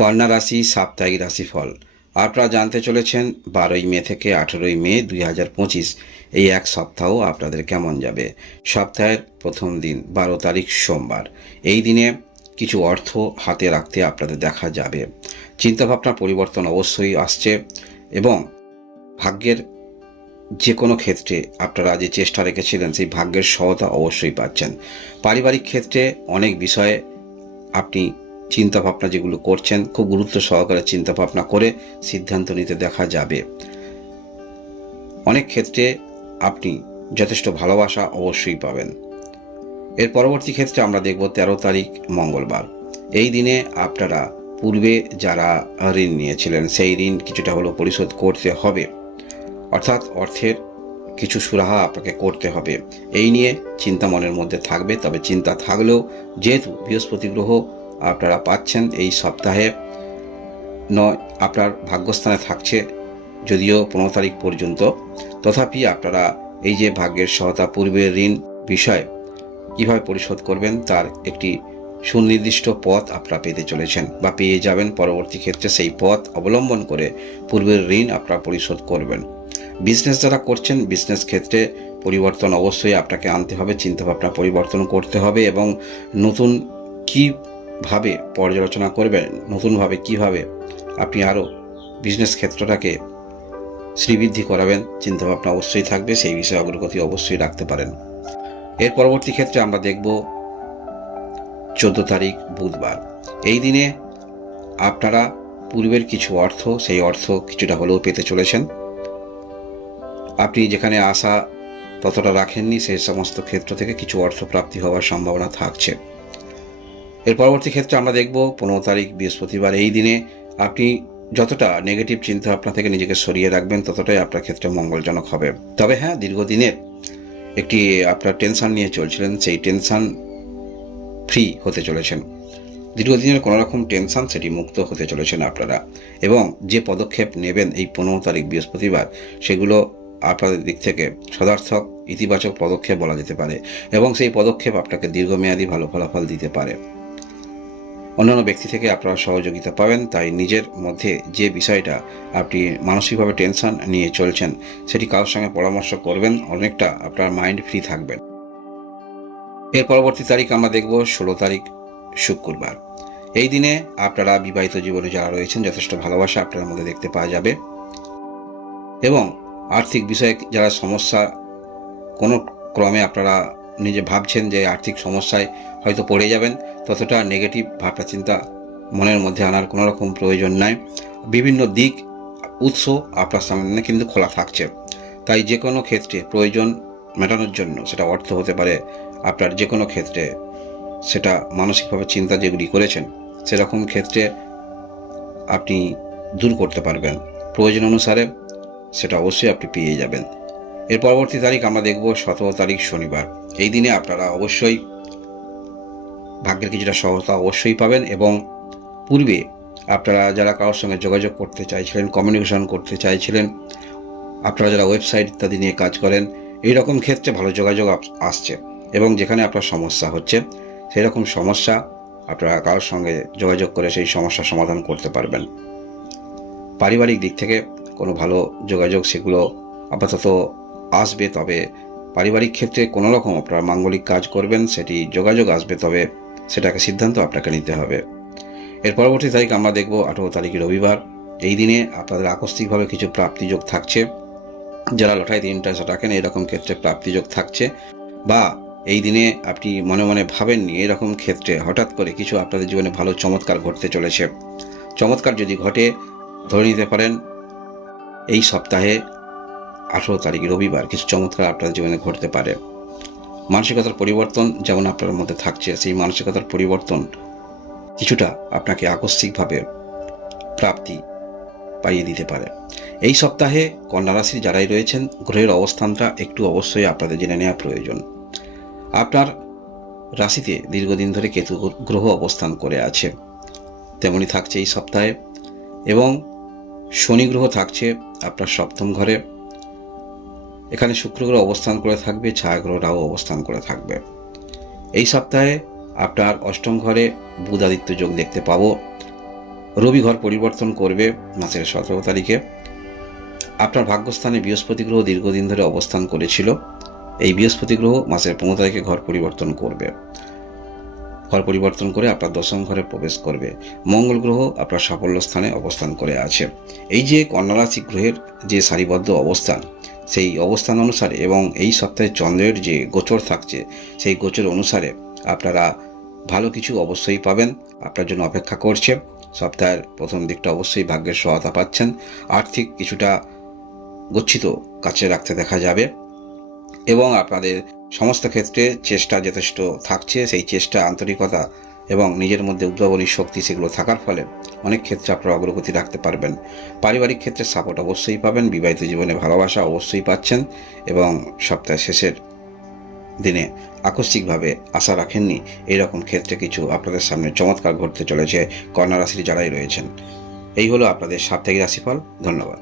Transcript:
কন্যা রাশি সাপ্তাহিক রাশিফল আপনারা জানতে চলেছেন 12ই মে থেকে 18ই মে 2025 এই এক সপ্তাহ আপনাদের কেমন যাবে। সপ্তাহের প্রথম দিন 12 তারিখ সোমবার। এই দিনে কিছু অর্থ হাতে রাখতে আপনাদের দেখা যাবে। চিন্তাভাবনা পরিবর্তন অবশ্যই আসছে এবং ভাগ্যের যে কোনো ক্ষেত্রে আপনারা যে চেষ্টা রেখেছিলেন সেই ভাগ্যের সহায়তা অবশ্যই পাচ্ছেন। পারিবারিক ক্ষেত্রে অনেক বিষয়ে আপনি চিন্তাভাবনা যেগুলো করছেন খুব গুরুত্ব সহকারে চিন্তাভাবনা করে সিদ্ধান্ত নিতে দেখা যাবে। অনেক ক্ষেত্রে আপনি যথেষ্ট ভালোবাসা অবশ্যই পাবেন। এর পরবর্তী ক্ষেত্রে আমরা দেখব 13 তারিখ মঙ্গলবার। এই দিনে আপনারা পূর্বে যারা ঋণ নিয়েছিলেন সেই ঋণ কিছুটা হলেও পরিশোধ করতে হবে, অর্থাৎ অর্থের কিছু সুরাহা আপনাকে করতে হবে। এই নিয়ে চিন্তা মনের মধ্যে থাকবে, তবে চিন্তা থাকলেও যেহেতু বৃহস্পতি গ্রহ আপনারা পাচ্ছেন এই সপ্তাহে নয়, আপনার ভাগ্যস্থানে থাকছে যদিও 15 তারিখ পর্যন্ত, তথাপি আপনারা এই যে ভাগ্যের সহায়তা পূর্বের ঋণ বিষয় কীভাবে পরিশোধ করবেন তার একটি সুনির্দিষ্ট পথ আপনারা পেতে চলেছেন বা পেয়ে যাবেন। পরবর্তী ক্ষেত্রে সেই পথ অবলম্বন করে পূর্বের ঋণ আপনারা পরিশোধ করবেন। বিজনেস যারা করছেন বিজনেস ক্ষেত্রে পরিবর্তন অবশ্যই আপনাকে আনতে হবে, চিন্তাভাবনা পরিবর্তন করতে হবে এবং নতুন কীভাবে পর্যালোচনা করবেন, নতুনভাবে কিভাবে আপনি আরও বিজনেস ক্ষেত্রটাকে শ্রীবৃদ্ধি করাবেন চিন্তাভাবনা অবশ্যই থাকবে, সেই বিষয়ে অগ্রগতি অবশ্যই রাখতে পারেন। এর পরবর্তী ক্ষেত্রে আমরা দেখব 14 তারিখ বুধবার। এই দিনে আপনারা পূর্বের কিছু অর্থ সেই অর্থ কিছুটা হলেও পেতে চলেছেন। আপনি যেখানে আশা ততটা রাখেননি সেই সমস্ত ক্ষেত্র থেকে কিছু অর্থ প্রাপ্তি হওয়ার সম্ভাবনা থাকছে। এর পরবর্তী ক্ষেত্রে আমরা দেখব 15 তারিখ বৃহস্পতিবার। এই দিনে আপনি যতটা নেগেটিভ চিন্তা ভাবনা থেকে নিজেকে সরিয়ে রাখবেন ততটাই আপনার ক্ষেত্রে মঙ্গলজনক হবে। তবে হ্যাঁ, দীর্ঘদিনের একটি আপনার টেনশন নিয়ে চলছিলেন, সেই টেনশন ফ্রি হতে চলেছেন। দীর্ঘদিনের কোনো রকম টেনশন সেটি মুক্ত হতে চলেছেন আপনারা, এবং যে পদক্ষেপ নেবেন এই 15 তারিখ বৃহস্পতিবার সেগুলো আপনাদের দিক থেকে সদার্থক ইতিবাচক পদক্ষেপ বলা যেতে পারে এবং সেই পদক্ষেপ আপনাকে দীর্ঘমেয়াদী ভালো ফলাফল দিতে পারে। অন্যান্য ব্যক্তি থেকে আপনারা সহযোগিতা পাবেন, তাই নিজের মধ্যে যে বিষয়টা আপনি মানসিকভাবে টেনশন নিয়ে চলছেন সেটি কারোর সঙ্গে পরামর্শ করবেন, অনেকটা আপনার মাইন্ড ফ্রি থাকবেন। এর পরবর্তী তারিখ আমরা দেখব 16 তারিখ শুক্রবার। এই দিনে আপনারা বিবাহিত জীবনে যারা রয়েছেন যথেষ্ট ভালোবাসা আপনার মধ্যে দেখতে পাওয়া যাবে এবং আর্থিক বিষয়ে যারা সমস্যা কোনো ক্রমে আপনারা নিজে ভাবছেন যে আর্থিক সমস্যায় হয়তো পড়ে যাবেন, ততটা নেগেটিভ ভাবনা চিন্তা মনের মধ্যে আনার কোনো রকম প্রয়োজন নাই। বিভিন্ন দিক উৎস আপনার সামনে কিন্তু খোলা থাকছে, তাই যে কোনো ক্ষেত্রে প্রয়োজন মেটানোর জন্য, সেটা অর্থ হতে পারে, আপনার যে কোনো ক্ষেত্রে সেটা মানসিকভাবে চিন্তা যেগুলি করেছেন সেরকম ক্ষেত্রে আপনি দূর করতে পারবেন। প্রয়োজন অনুসারে সেটা অবশ্যই আপনি পেয়ে যাবেন। এর পরবর্তী তারিখ আমরা দেখব 17 তারিখ শনিবার। এই দিনে আপনারা অবশ্যই ভাগ্যের কিছুটা সহায়তা অবশ্যই পাবেন এবং পূর্বে আপনারা যারা কারোর সঙ্গে যোগাযোগ করতে চাইছিলেন, কমিউনিকেশন করতে চাইছিলেন, আপনারা যারা ওয়েবসাইট ইত্যাদি নিয়ে কাজ করেন, এই রকম ক্ষেত্রে ভালো যোগাযোগ আসছে এবং যেখানে আপনার সমস্যা হচ্ছে সেই রকম সমস্যা আপনারা কারোর সঙ্গে যোগাযোগ করে সেই সমস্যা সমাধান করতে পারবেন। পারিবারিক দিক থেকে কোনো ভালো যোগাযোগ সেগুলো আপাতত আসবে, তবে পারিবারিক ক্ষেত্রে কোনো রকম আপনারা মাঙ্গলিক কাজ করবেন সেটি যোগাযোগ আসবে, তবে সেটাকে সিদ্ধান্ত আপনাকে নিতে হবে। এর পরবর্তী তারিখ আমরা দেখব 18 তারিখ রবিবার। এই দিনে আপনাদের আকস্মিকভাবে কিছু প্রাপ্তিযোগ থাকছে। যারা লটারিতে ইন্টারেস্ট রাখেন এরকম ক্ষেত্রে প্রাপ্তিযোগ থাকছে, বা এই দিনে আপনি মনে মনে ভাবেননি এরকম ক্ষেত্রে হঠাৎ করে কিছু আপনাদের জীবনে ভালো চমৎকার ঘটতে চলেছে। চমৎকার যদি ঘটে ধরে নিতে পারেন এই সপ্তাহে 18 তারিখ রবিবার কিছু চমৎকার আপনার জীবনে ঘটতে পারে। মানসিকতার পরিবর্তন যেমন আপনার মধ্যে থাকছে, সেই মানসিকতার পরিবর্তন কিছুটা আপনাকে আকস্মিকভাবে প্রাপ্তি পাইয়ে দিতে পারে। এই সপ্তাহে কন্যা রাশির যারাই রয়েছেন গ্রহের অবস্থানটা একটু অবশ্যই আপনাদের জেনে নেওয়া প্রয়োজন। আপনার রাশিতে দীর্ঘদিন ধরে কেতু গ্রহ অবস্থান করে আছে, তেমনি থাকছে এই সপ্তাহে, এবং শনি গ্রহ থাকছে আপনার 7ম ঘরে। এখানে শুক্র গ্রহ অবস্থান করে থাকবে, ছায়া গ্রহ রাহু অবস্থান করে থাকবে। এই সপ্তাহে আপনার 8ম ঘরে বুধ আদিত্য যোগ দেখতে পাবো, রবি ঘর পরিবর্তন করবে মাসের 17 তারিখে। আপনার ভাগ্যস্থানে বৃহস্পতি গ্রহ দীর্ঘদিন ধরে অবস্থান করেছিল। এই বৃহস্পতি গ্রহ মাসের 15 তারিখে ঘর পরিবর্তন করবে। ঘর পরিবর্তন করে আপনার দশম ঘরে প্রবেশ করবে। মঙ্গল গ্রহ আপনার সাফল্য স্থানে অবস্থান করে আছে। এই যে কন্যা রাশি গ্রহের যে সারিবদ্ধ অবস্থান, সেই অবস্থান অনুসারে এবং এই সপ্তাহে চন্দ্রের যে গোচর থাকছে, সেই গোচর অনুসারে আপনারা ভালো কিছু অবশ্যই পাবেন। আপনার জন্য অপেক্ষা করছে। সপ্তাহের প্রথম দিকটা অবশ্যই ভাগ্যের সহায়তা পাচ্ছেন। আর্থিক কিছুটা গচ্ছিত কাছে রাখতে দেখা যাবে এবং আপনাদের সমস্ত ক্ষেত্রে চেষ্টা যথেষ্ট থাকছে। সেই চেষ্টা, আন্তরিকতা এবং নিজের মধ্যে উদ্ভাবনী শক্তি সেগুলো থাকার ফলে অনেক ক্ষেত্রে আপনারা অগ্রগতি রাখতে পারবেন। পারিবারিক ক্ষেত্রে সাপোর্ট অবশ্যই পাবেন। বিবাহিত জীবনে ভালোবাসা অবশ্যই পাচ্ছেন এবং সপ্তাহের শেষের দিনে আকস্মিকভাবে আশা রাখেননি এইরকম ক্ষেত্রে কিছু আপনাদের সামনে চমৎকার ঘটতে চলেছে কন্যা রাশির যারাই রয়েছেন। এই হলো আপনাদের সাপ্তাহিক রাশিফল। ধন্যবাদ।